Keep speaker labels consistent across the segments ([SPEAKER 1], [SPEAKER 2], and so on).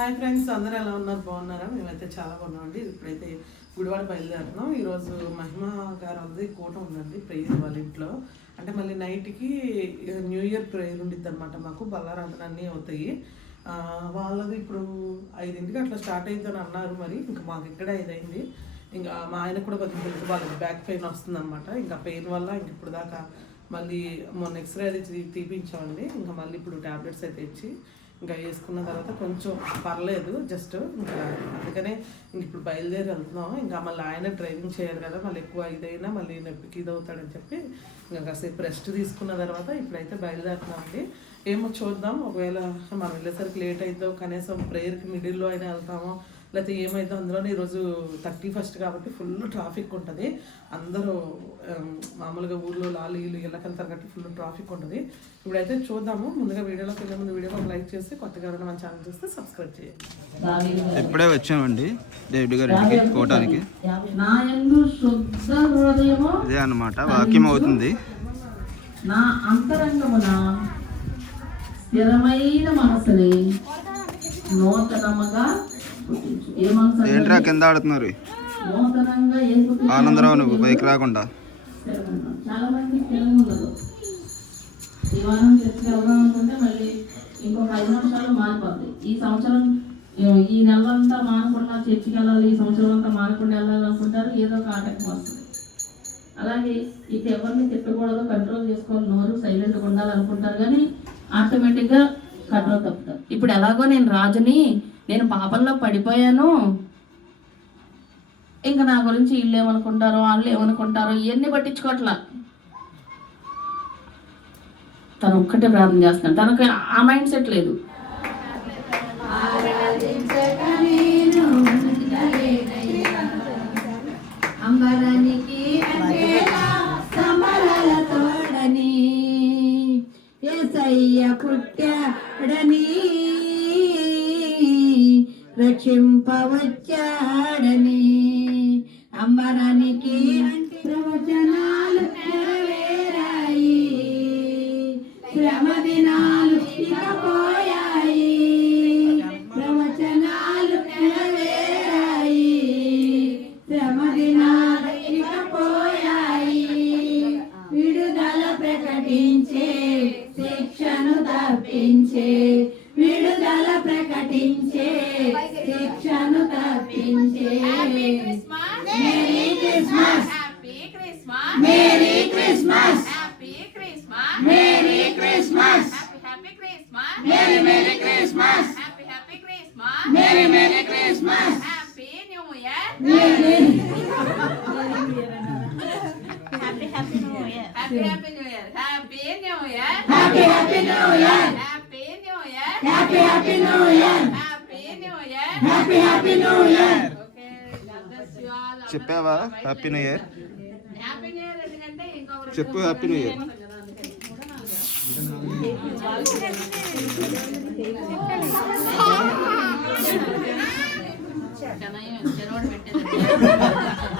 [SPEAKER 1] Hi friends అందరూ ఎలా ఉన్నారు? బాగున్నారా? మేమైతే చాలా బాగున్నామండి. ఇప్పుడైతే గుడివాడ బయలుదేరుతున్నాం. ఈరోజు మహిమ గారు వాళ్ళది కూట ఉందండి ప్రేయర్ వాళ్ళ ఇంట్లో. అంటే మళ్ళీ నైట్కి న్యూ ఇయర్ ప్రేయర్ ఉండిద్ది అనమాట మాకు. బల్లారాధనన్నీ అవుతాయి. వాళ్ళది ఇప్పుడు ఐదింటికి అట్లా స్టార్ట్ అవుతుందని అన్నారు మరి. ఇంకా మాకు ఇక్కడ ఇదైంది ఇంకా మా ఆయన కూడా కొంచెం హెల్త్ వాళ్ళకి బ్యాక్ పెయిన్ వస్తుందన్నమాట. ఇంకా పెయిన్ వల్ల ఇంక ఇప్పుడు దాకా మళ్ళీ మొన్న ఎక్స్రే అది తీపించామండి ఇంకా మళ్ళీ ఇప్పుడు ట్యాబ్లెట్స్ అయితే ఇచ్చి ఇంకా వేసుకున్న తర్వాత కొంచెం పర్లేదు జస్ట్ ఇంకా అందుకనే ఇప్పుడు బయలుదేరి వెళ్తున్నాం. ఇంకా మళ్ళీ ఆయన డ్రైవింగ్ చేయాలి కదా మళ్ళీ ఎక్కువ ఇదైనా మళ్ళీ నొప్పికి ఇది అవుతాడని చెప్పి ఇంకా కాసేపు రెస్ట్ తీసుకున్న తర్వాత ఇప్పుడైతే బయలుదేరుతున్నాం అండి ఏమో చూద్దాం. ఒకవేళ మనం వెళ్ళేసరికి లేట్ అవుతుందో కనీసం ప్రేయర్కి మిడిల్లో అయినా వెళ్తామో లేకపోతే ఏమైందో అందులోనే ఈరోజు థర్టీ ఫస్ట్ కాబట్టి ఫుల్ ట్రాఫిక్ ఉంటుంది. అందరూ మామూలుగా ఊర్లో లాలు వీళ్ళు ఇళ్ళకెళ్తారు కాబట్టి ఫుల్ ట్రాఫిక్ ఉంటుంది. ఇప్పుడైతే చూద్దాము. ముందుగా వీడియోలోకి వెళ్ళే ముందు వీడియోకి లైక్ చేసి కొత్తగా ఎవరైనా మన ఛానల్ చూస్తే సబ్స్క్రైబ్ చేయండి.
[SPEAKER 2] ఇప్పుడే వచ్చామండి గారి ఇంటికి
[SPEAKER 3] హృదయము
[SPEAKER 2] ఇదే అన్నమాట వాక్యం అవుతుంది.
[SPEAKER 3] నా అంతరంగమున స్థిరమైన మనసుని నూతనముగా
[SPEAKER 2] ఏంట్రా కింద ఆడుతున్నారు? ఆనందరావు నువ్వు బైక్ రాకుండా.
[SPEAKER 3] ఈ వారం చర్చకి వెళ్దాం అనుకుంటే మళ్ళీ ఇంకొక ఐదు నిమిషాలు మారిపోద్ది. ఈ సంవత్సరం ఈ- నెల అంతా మానకుండా చర్చికి వెళ్ళాలి ఈ సంవత్సరం అంతా మానకుండా వెళ్ళాలి అనుకుంటారు ఏదో ఒక ఆటంకం వస్తుంది. అలాగే ఇక ఎవరిని తిట్టకూడదు కంట్రోల్ చేసుకోవాలి నోరు సైలెంట్గా ఉండాలి అనుకుంటారు కానీ ఆటోమేటిక్గా కంట్రోల్ తప్పుతారు. ఇప్పుడు ఎలాగో నేను రాజుని నేను పాపంలో పడిపోయాను. ఇంకా నా గురించి వీళ్ళు ఏమనుకుంటారో వాళ్ళు ఏమనుకుంటారో ఇవన్నీ పట్టించుకోవట్లా తను ఒక్కటే ప్రార్థన చేస్తున్నాడు. తనకు ఆ మైండ్ సెట్ లేదు.
[SPEAKER 4] రక్షింపవచ్చాడని అంబరానికి ప్రవచనాలు నెరవేరాయి. శ్రమ దినాలు పోయాయి ప్రవచనాలు నెరవేరాయి. శ్రమ దినాలు పోయాయి విడుదల ప్రకటించే శిక్షను తప్పించే విడుదల ప్రకటించే శిక్షను తప్పించే merry Christmas. Merry Christmas. Merry Christmas. Merry merry Christmas. Merry merry Christmas
[SPEAKER 5] Happy New Year.
[SPEAKER 2] చెప్పావా? హ్యాపీ న్యూ ఇయర్ చెప్పు హ్యాపీ న్యూ ఇయర్
[SPEAKER 5] జనవరి పెట్టేది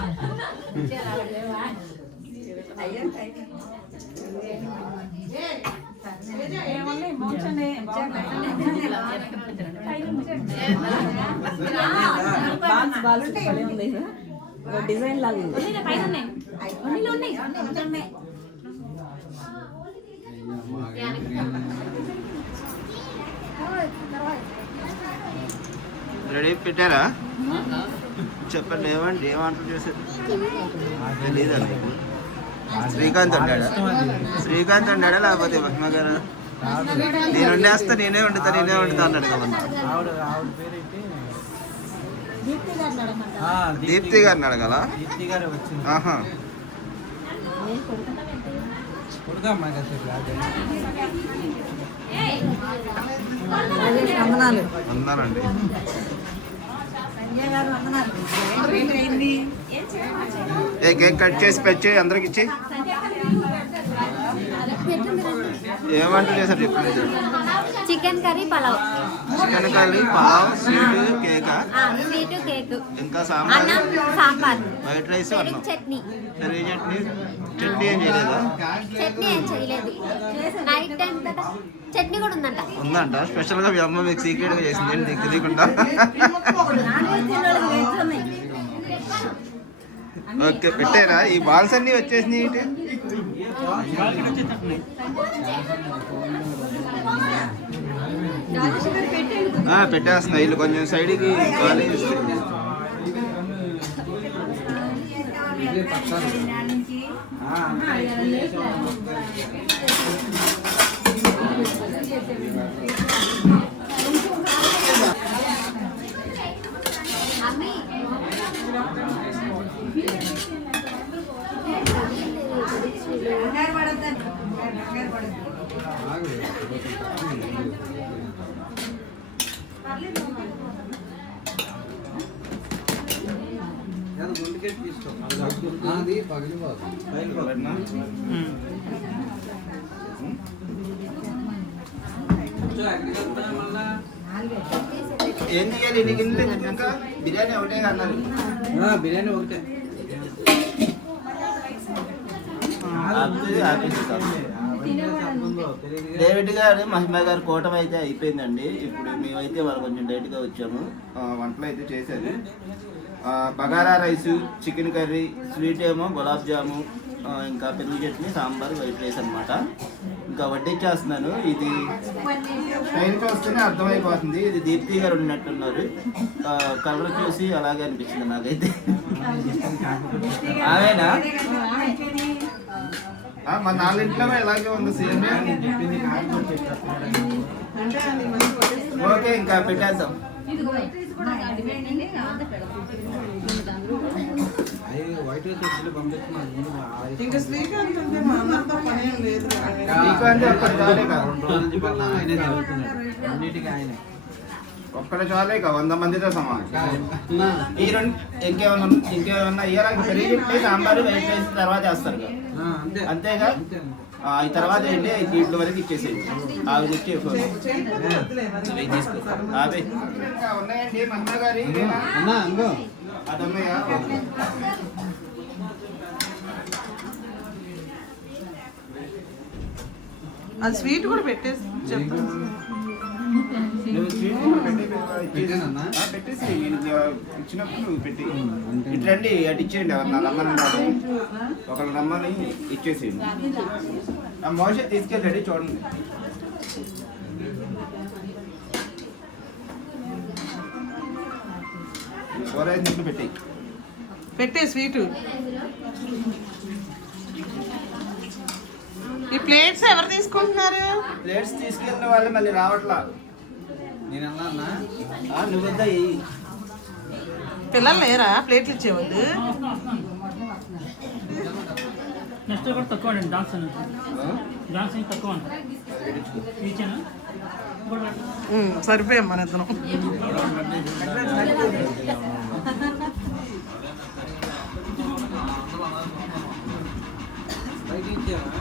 [SPEAKER 6] డిజైన్ లాగా ఉంది.
[SPEAKER 2] రెడీ? పెట్టారా? చెప్పండి ఏమండి? ఏమంటారు చేశారు? శ్రీకాంత్ అన్నాడా శ్రీకాంత్ అన్నాడా లేకపోతే మహిమ గారు? నేను వండేస్తా నేనే వండుతా నేనే వండుతా అన్నాడు కదా
[SPEAKER 7] ఆవిడ ఆవిడ పేరైతే
[SPEAKER 2] దీప్తి గారిని అడగాల?
[SPEAKER 7] దీప్తి గారే వచ్చింది.
[SPEAKER 2] ఆహా. ఏ కేక్ కట్ చేసి పెట్టి అందరికి ఇచ్చి. ఏమంటారు చేశారు? చెప్పండి.
[SPEAKER 8] Chicken curry pulao.
[SPEAKER 2] Chicken curry pav sweet cake?
[SPEAKER 8] Sweet cake.
[SPEAKER 2] ఇంకా సాంబార్?
[SPEAKER 8] అన్నం సాంబార్.
[SPEAKER 2] వైట్ రైస్
[SPEAKER 8] పెరుగు
[SPEAKER 2] అన్నం?
[SPEAKER 8] చట్నీ.
[SPEAKER 2] కర్రీ చట్నీ? చట్నీ ఏం చేయలేదా?
[SPEAKER 8] చట్నీ ఏం చేయలేదు. నైట్ టైం కదా. చట్నీ కూడా ఉందంట.
[SPEAKER 2] ఉందంట. స్పెషల్గా మీ అమ్మ మీకు సీక్రెట్గా చేసింది. ఏంటి తెలియకుండా? ఓకే పెట్టారా ఈ బాల్స్ అన్ని వచ్చేసినాయి ఇటు? ఆ, పెట్టేస్తున్నా వీళ్ళు కొంచెం సైడ్కి ఖాళీ ఇస్తుంది
[SPEAKER 7] అది?
[SPEAKER 2] ఏం చేయాలి నీకు ఇంకా బిర్యానీ ఒకటే అన్నారు.
[SPEAKER 7] బిర్యానీ ఒకటే.
[SPEAKER 2] డేవిడ్ గారు మహిమ గారు కూటమి అయితే అయిపోయిందండి. ఇప్పుడు మేమైతే వాళ్ళు కొంచెం లేట్గా వచ్చాము. వంటలు అయితే చేశారు. Bagara rice chicken curry sweet ఏమో గులాబ్ జాము ఇంకా పెరుగు చట్నీ సాంబార్ వైట్ రైస్ అనమాట ఇంకా వడ్డించేస్తున్నాను ఇది ట్రైన్ చూస్తేనే అర్థమైపోతుంది. ఇది దీప్తి గారు ఉన్నట్టున్నారు. కలర్ చూసి అలాగే అనిపించింది నాకైతే. ఆమెనా మా నాలుగింట్లో ఇలాగే ఉంది. సేమ్ ఓకే ఇంకా పెట్టేద్దాం.
[SPEAKER 1] ఇంకా శ్రీకాంత్ మా అందరితో పని ఏం లేదు
[SPEAKER 2] ఒక్కటి చాలే ఇక వంద మందితో సమానం. ఈ రెండు ఇంకేమన్నా ఇంకేమన్నా ఇయ్యాలని పెరిగి సాంబార్ వైట్ రైస్ తర్వాత వేస్తారు కదా.
[SPEAKER 7] ఆ, అంతే.
[SPEAKER 2] అంతేగా? ఈ తర్వాత ఏంటి? వీటి వరకు ఇచ్చేసేది
[SPEAKER 7] అంగో
[SPEAKER 2] అదమ్మయ్యా.
[SPEAKER 1] అది స్వీట్ కూడా పెట్టేసి చెప్పు.
[SPEAKER 2] పెట్టేసి ఇచ్చినప్పుడు నువ్వు పెట్టి
[SPEAKER 7] అంతే.
[SPEAKER 2] ఇటు రండి అటు ఇచ్చేయండి ఎవరన్నా రమ్మని రాదు ఒకళ్ళు రమ్మని ఇచ్చేసేయండి ఆ మోషన్ తీసుకెళ్ళండి చూడండి కూర అయితే పెట్టేయి
[SPEAKER 1] పెట్టే స్వీట్ ఈ ప్లేట్స్ ఎవరు తీసుకుంటున్నారు?
[SPEAKER 2] ప్లేట్స్ తీసుకెళ్ళిన వాళ్ళు మళ్ళీ రావట్లా.
[SPEAKER 7] నేను అన్నా
[SPEAKER 2] నువ్వద్దా
[SPEAKER 1] పిల్లలు లేరా? ప్లేట్లు ఇచ్చేవాళ్ళు
[SPEAKER 6] నెక్స్ట్ కూడా తక్కువ అండి డాన్స్ డాన్స్ తక్కువ అండి.
[SPEAKER 1] సరిపోయాం మన ఇద్దరం
[SPEAKER 7] బయట ఇచ్చారా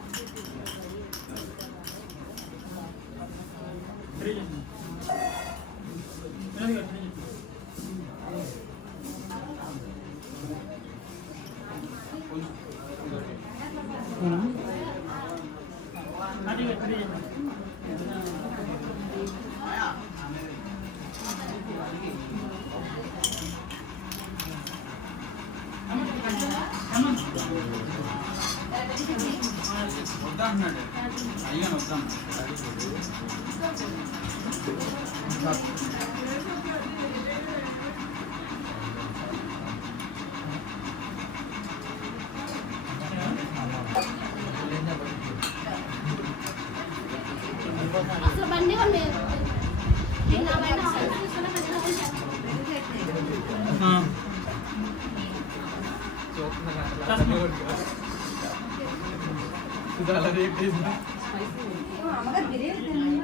[SPEAKER 5] Sudah lari ke sana.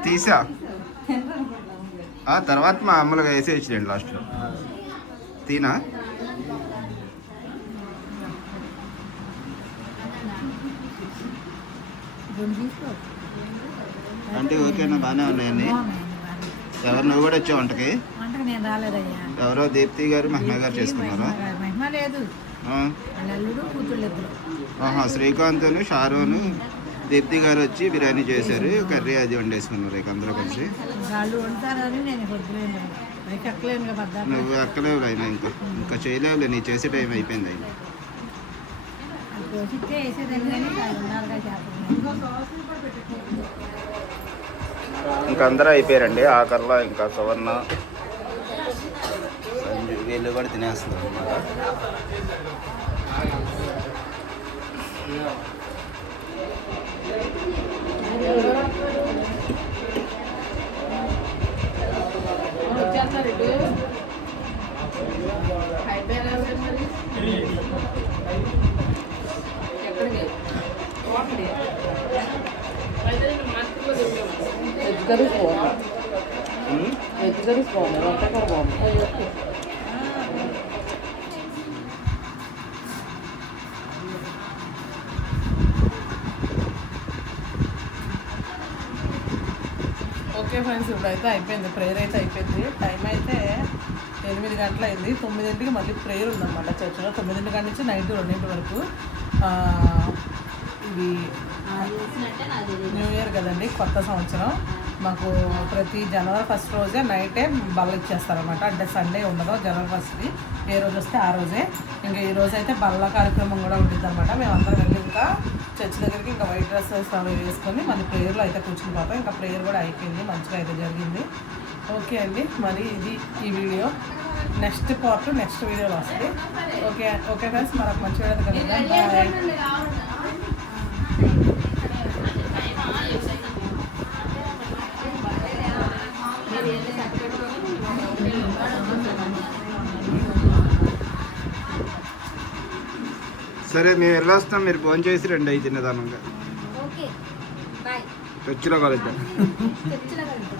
[SPEAKER 2] తీసా? ఆ తర్వాత మా అమ్మలుగా వేసి వచ్చిందండి లాస్ట్లో తీనా? అంటే ఓకేనా బాగానే ఉన్నాయండి ఎవరు నువ్వు కూడా వచ్చావు వంటకి? ఎవరో దీప్తి గారు మహిమ గారు చేసుకున్నారా? శ్రీకాంత్ను షారోను దీప్తి గారు వచ్చి బిర్యానీ చేశారు కర్రీ అది వండేసుకున్నారు ఇక అందరూ కలిసి. నువ్వు ఎక్కలేవు అయినా ఇంకా. ఇంకా చేయలేవులే నీ చేసే టైం అయిపోయింది అయినా. ఇంకా అందరూ అయిపోయారండి. ఆఖరిలో ఇంకా సువర్ణ వీళ్ళు కూడా తినేస్తున్నారు అన్నమాట.
[SPEAKER 3] ఎక్కడికి హోటల్కి. అయితే నేను veg curries veg curries
[SPEAKER 1] okay friends ఇప్పుడైతే అయిపోయింది. ప్రేయర్ అయితే అయిపోయింది. టైం అయితే ఎనిమిది గంటల అయింది తొమ్మిదింటికి మళ్ళీ ప్రేయర్ ఉందన్నమాట చర్చిలో. తొమ్మిదింటి గంట నుంచి నైట్ రెండింటి వరకు. ఇది న్యూ ఇయర్ కదండి కొత్త సంవత్సరం. మాకు ప్రతి జనవరి ఫస్ట్ రోజే నైటే బల్ల ఇచ్చేస్తారనమాట అంటే సండే ఉండదు జనవరి ఫస్ట్ది. ఏ రోజు వస్తే ఆ రోజే. ఇంకా ఈ రోజు అయితే బల్ల కార్యక్రమం కూడా ఉంటుంది అనమాట మేమందరం వెళ్ళి ఇంకా చర్చ్ దగ్గరికి ఇంకా వైట్ డ్రెస్సెస్ అవి వేసుకొని మళ్ళీ ప్రేయర్లో అయితే కూర్చుని పాప. ఇంకా ప్రేయర్ కూడా అయిపోయింది మంచిగా అయితే జరిగింది. ఓకే అండి మరి ఇది ఈ వీడియో. నెక్స్ట్ పార్ట్ నెక్స్ట్ వీడియోలో వస్తుంది ఓకే ఓకే ఫ్రెండ్స్ మనకు మంచి వీడియో కలుద్దాం.
[SPEAKER 2] సరే మేము వెళ్ళొస్తాం. మీరు ఫోన్ చేసి రండి. అయితే నిదానంగా
[SPEAKER 8] ఓకే. బాయ్.
[SPEAKER 2] చర్చిలో కలుద్దాం.
[SPEAKER 8] చర్చిలో కలుద్దాం.